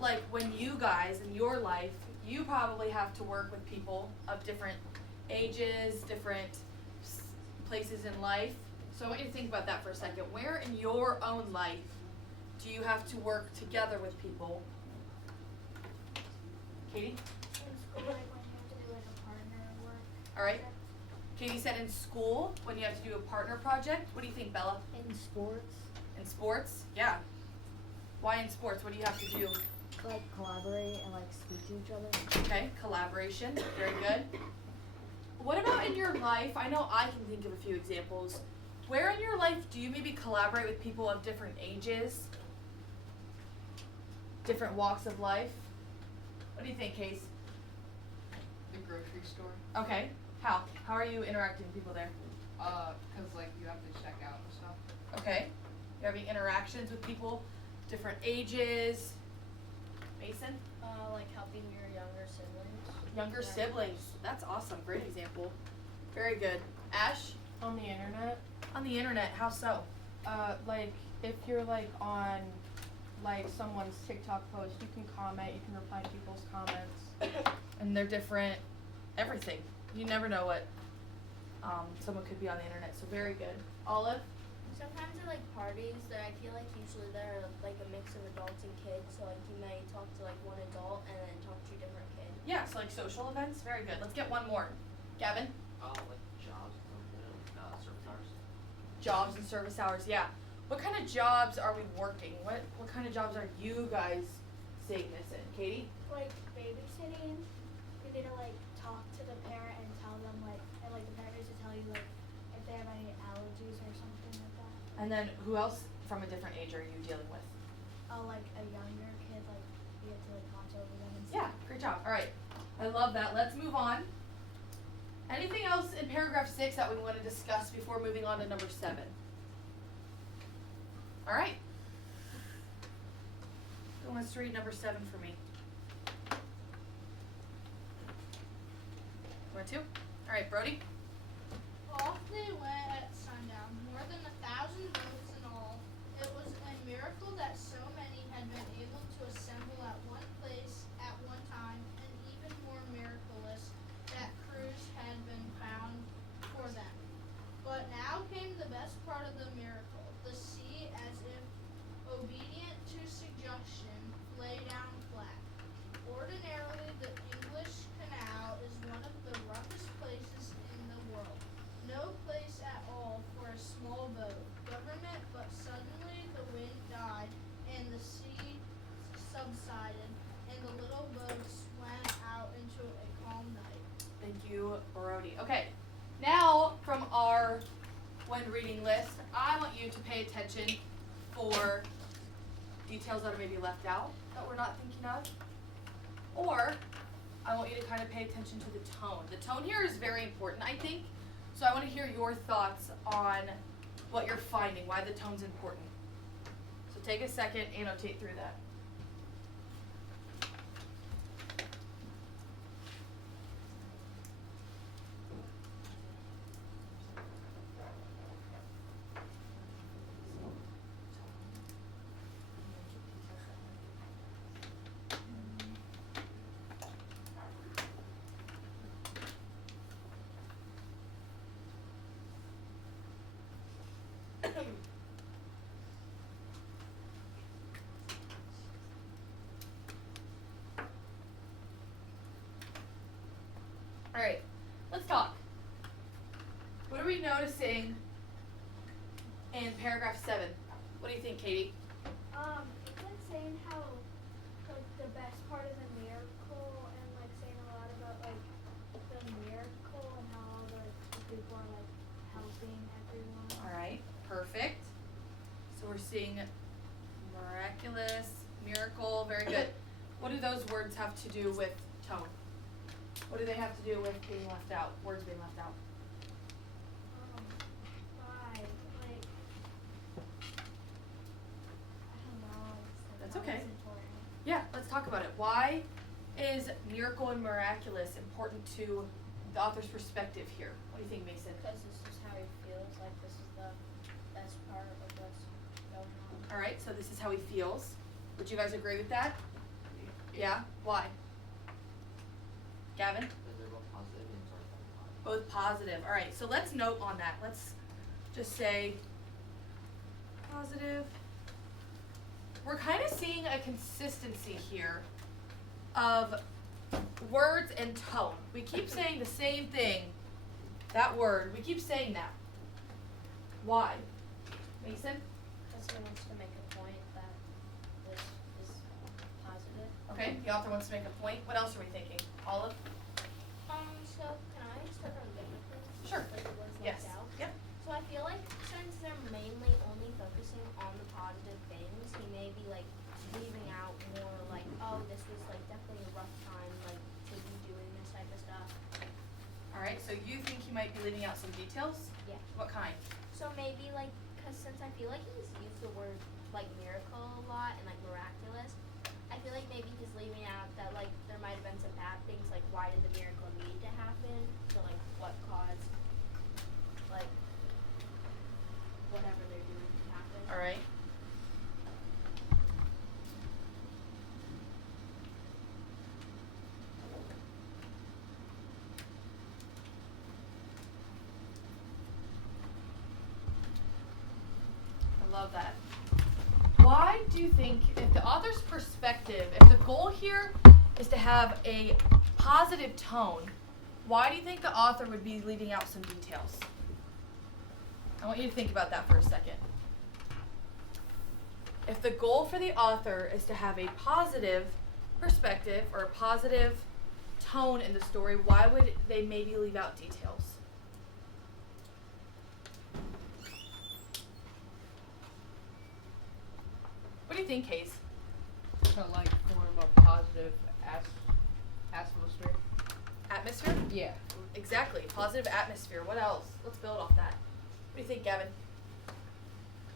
like when you guys in your life, you probably have to work with people of different ages, different places in life. So I want you to think about that for a second. Where in your own life do you have to work together with people? Katie? In school, like when you have to do like a partner work. All right. Katie said in school when you have to do a partner project. What do you think, Bella? In sports. In sports? Yeah. Why in sports? What do you have to do? Like collaborate and like speak to each other. Okay, collaboration. Very good. What about in your life? I know I can think of a few examples. Where in your life do you maybe collaborate with people of different ages? Different walks of life? What do you think, Case? The grocery store. Okay. How? How are you interacting with people there? Cause like you have to check out and stuff. Okay. You're having interactions with people, different ages. Mason? Like helping your younger siblings. Younger siblings. That's awesome. Great example. Very good. Ash? On the internet, On the internet. How so? like if you're like on like someone's TikTok post, you can comment, you can reply to people's comments. And they're different. Everything. You never know what someone could be on the internet. So very good. Olive? Sometimes at like parties, that I feel like usually there are like a mix of adults and kids. So like you may talk to like one adult and then talk to a different kid. Yeah, so like social events. Very good. Let's get one more. Gavin? Like jobs and service hours. Jobs and service hours. Yeah. What kind of jobs are we working? What kind of jobs are you guys seeing this in? Katie? Like babysitting, you need to like talk to the parent and tell them like, and like the parent needs to tell you like if they have any allergies or something like that. And then who else from a different age are you dealing with? Like a younger kid, like you have to like watch over them and Yeah, stuff. great job. All right. I love that. Let's move on. Anything else in paragraph 6 that we want to discuss before moving on to number 7? All right. Who wants to read number 7 for me? Want to? All right, Brody. Off they went at sundown, more than 1,000 boats in all. It was a miracle that so many had been able to assemble at one place at one time, and even more miraculous that crews had been found for them. But now came the best part of the miracle. The sea, as if obedient to suggestion, lay down flat. Ordinarily, the English Canal is one of the roughest places in the world. No place at all for a small boat government, but suddenly the wind died and the sea subsided, and the little boats went out into a calm night. Thank you, Brody. Okay, now from our when reading list, I want you to pay attention for details that are maybe left out that we're not thinking of. Or I want you to kind of pay attention to the tone. The tone here is very important, I think. So I want to hear your thoughts on what you're finding, why the tone's important. So take a second, annotate through that. All right, let's talk. What are we noticing in paragraph 7? What do you think, Katie? It's been saying how like the best part of the miracle and like saying a lot about like the miracle and how all the people are like helping everyone. All right, perfect. So we're seeing miraculous, miracle, very good. What do those words have to do with tone? What do they have to do with being left out, words being left out? Why? Like, I don't know. That's why okay. it's important. Yeah, let's talk about it. Why is miracle and miraculous important to the author's perspective here? What do you think, Mason? Because this is how he feels, like this is the best part of what's going on. All right, so this is how he feels. Would you guys agree with that? Yeah? Why? Gavin? Because they're both positive and sort of positive. Both positive. Alright, so let's note on that. Let's just say positive. We're kind of seeing a consistency here of words and tone. We keep saying the same thing. That word, we keep saying that. Why? Mason? Because he wants to make a point that this is positive. Okay, the author wants to make a point. What else are we thinking? Olive? So can I start on biblically? Sure. Like it was Yes. left out? Yep. So I feel like since they're mainly only focusing on the positive things, he may be like leaving out more like, oh, this was like definitely a rough time, like to be doing this type of stuff. Alright, so you think he might be leaving out some details? Yeah. What kind? So maybe like, cause since I feel like he's used the word like miracle a lot and like miraculous, I feel like maybe he's leaving out that like there might have been some bad things, like why did the miracle need to happen? So like what caused like whatever they're doing to happen. Alright. I love that. Why do you think, if the author's perspective, if the goal here is to have a positive tone, why do you think the author would be leaving out some details? I want you to think about that for a second. If the goal for the author is to have a positive perspective or a positive tone in the story, why would they maybe leave out details? What do you think, Hayes? To like form a positive atmosphere. Atmosphere? Yeah. Exactly. Positive atmosphere. What else? Let's build off that. What do you think, Gavin?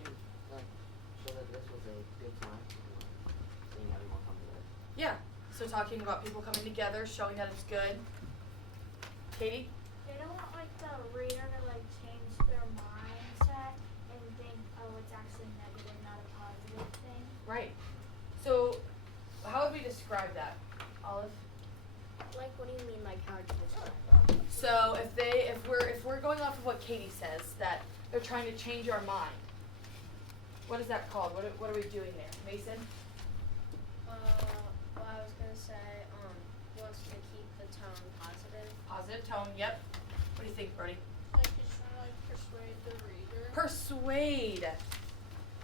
To like show that this was a good time and like seeing everyone come together. Yeah. So talking about people coming together, showing that it's good. Katie? They don't want like the reader to like change their mindset and think, oh, it's actually negative, not a positive thing. Right. So how would we describe that, Olive? Like what do you mean like how would you describe it? So if we're going off of what Katie says, that they're trying to change our mind. What is that called? What are we doing there? Mason? Well I was gonna say, he wants to keep the tone positive. Positive tone, yep. What do you think, Brody? Like he's trying to like persuade the reader. Persuade.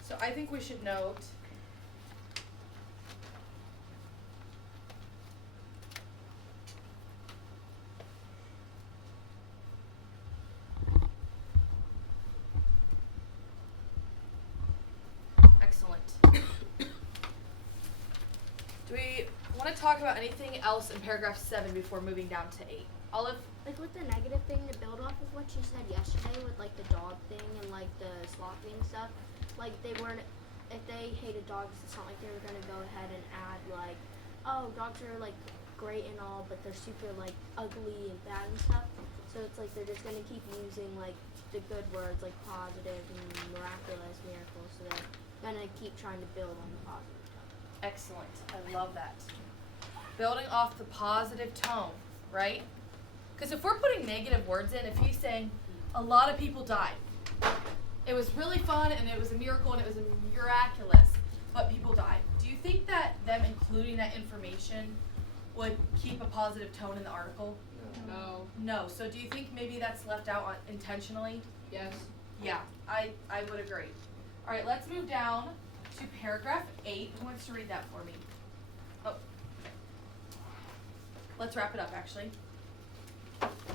So I think we should note excellent. Do we want to talk about anything else in paragraph 7 before moving down to 8? Olive? Like with the negative thing, to build off of what you said yesterday with like the dog thing and like the slopping stuff, like they weren't, if they hated dogs, it's not like they were gonna go ahead and add like, oh, dogs are like great and all, but they're super like ugly and bad and stuff. So it's like they're just gonna keep using like the good words like positive and miraculous, miracles. So they're gonna keep trying to build on the positive stuff. Excellent. I love that. Building off the positive tone, right? Because if we're putting negative words in, if he's saying a lot of people died, it was really fun and it was a miracle and it was miraculous, but people died. Do you think that them including that information would keep a positive tone in the article? No. No. So do you think maybe that's left out intentionally? Yes. Yeah, I would agree. All right, let's move down to paragraph 8. Who wants to read that for me? Oh, okay. Let's wrap it up, actually.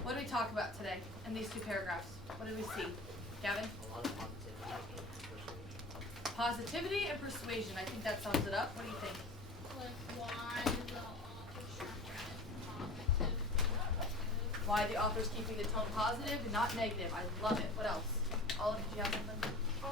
What did we talk about today in these 2 paragraphs? What did we see? Gavin? A lot of positivity and persuasion. Positivity and persuasion. I think that sums it up. What do you think? Like why the author's trying to make positive. Why the author's keeping the tone positive and not negative. I love it. What else? Olive, did you have something? I